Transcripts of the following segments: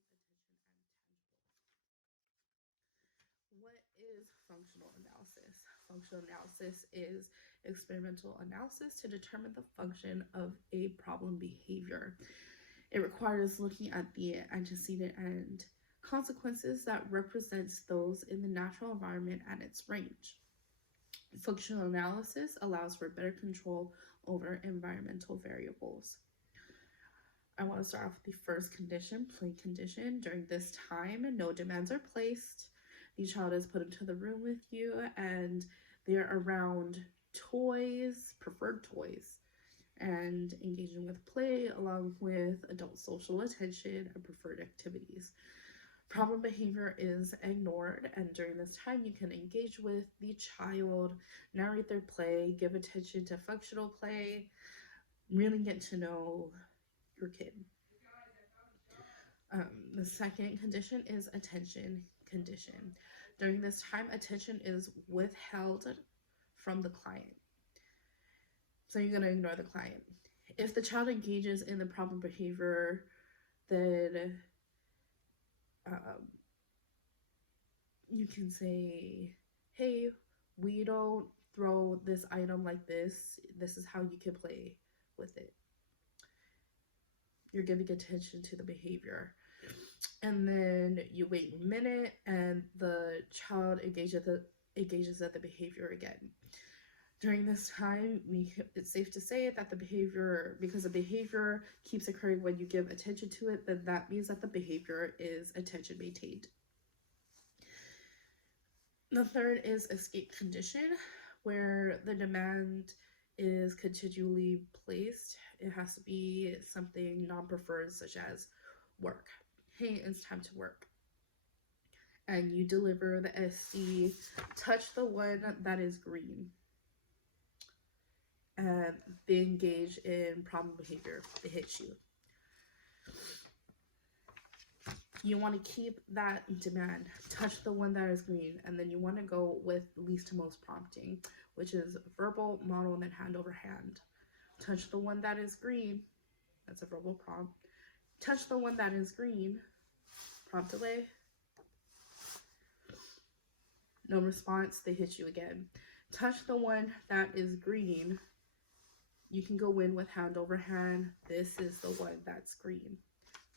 attention, and tangible. What is functional analysis? Functional analysis is experimental analysis to determine the function of a problem behavior. It requires looking at the antecedent and consequences that represents those in the natural environment and its range. Functional analysis allows for better control over environmental variables. I want to start off with the first condition, play condition. During this time, no demands are placed. The child is put into the room with you and they're around toys, preferred toys, and engaging with play along with adult social attention and preferred activities. Problem behavior is ignored, and during this time you can engage with the child, narrate their play, give attention to functional play, really get to know your kid. The second condition is attention condition. During this time, attention is withheld from the client. So you're going to ignore the client. If the child engages in the problem behavior, then you can say, hey, we don't throw this item like this. This is how you can play with it. You're giving attention to the behavior. And then you wait a minute and the child engages at the behavior again. During this time, it's safe to say that the behavior, because the behavior keeps occurring when you give attention to it, then that means that the behavior is attention maintained. The third is escape condition, where the demand is continually placed. It has to be something non-preferred, such as work. Hey, it's time to work. And you deliver the SD, touch the one that is green. And they engage in problem behavior. They hit you. You want to keep that demand. Touch the one that is green. And then you want to go with least to most prompting, which is verbal, model, and then hand over hand. Touch the one that is green. That's a verbal prompt. Touch the one that is green. Prompt away. No response. They hit you again. Touch the one that is green. You can go in with hand over hand. This is the one that's green.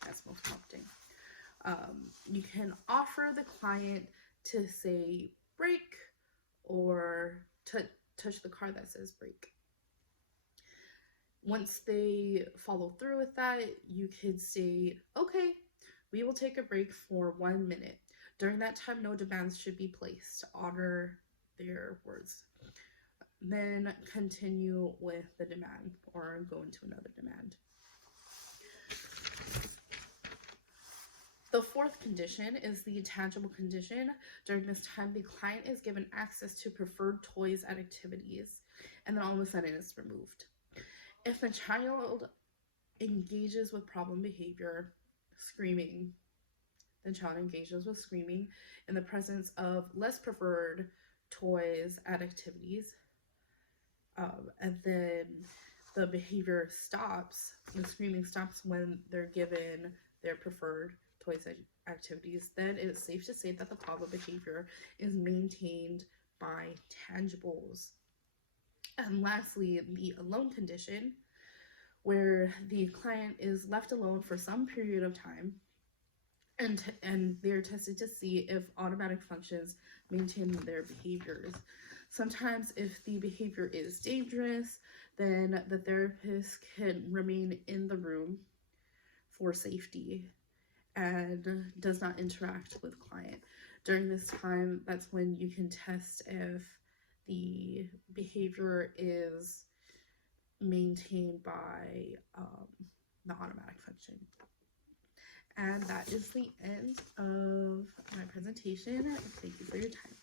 That's most prompting. You can offer the client to say break or touch the card that says break. Once they follow through with that, you could say, okay, we will take a break for 1 minute. During that time, no demands should be placed. Honor their words. Then continue with the demand or go into another demand. The fourth condition is the tangible condition. During this time, the client is given access to preferred toys and activities, and then all of a sudden it's removed. If the child engages with problem behavior, screaming, the child engages with screaming in the presence of less preferred toys and activities, and then the behavior stops, the screaming stops when they're given their preferred toys and activities, then it's safe to say that the problem behavior is maintained by tangibles. And lastly, the alone condition, where the client is left alone for some period of time and they're tested to see if automatic functions maintain their behaviors. Sometimes if the behavior is dangerous, then the therapist can remain in the room for safety and does not interact with client. During this time, that's when you can test if the behavior is maintained by the automatic function. And that is the end of my presentation. Thank you for your time.